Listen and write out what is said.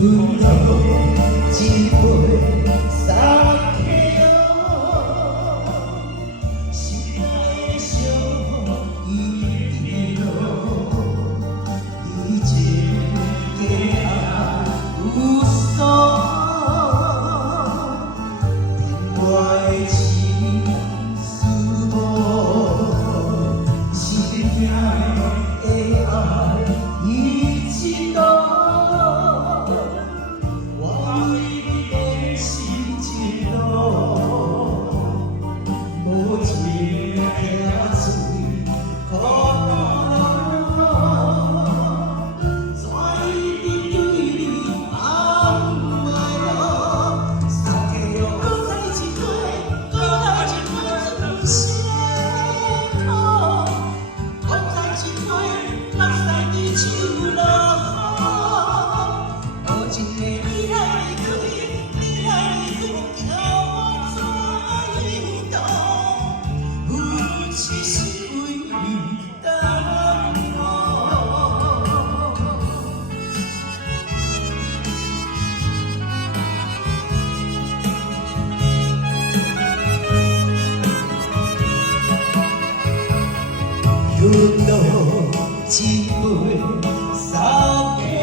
눈도 집을 쌓게요 시간에서 이대로 잊을게 웃어 빈과의 진수고 시간에 잊지도 와이리 시지도 모질 가슴이 걸어 소리들이 안마요 사태요 꺼내지 마 싫어 검사지 마 막상이 지울어 오직 내 미래의 그림 경사이다 웃으시고 있다는 거 눈도 집을 쌓게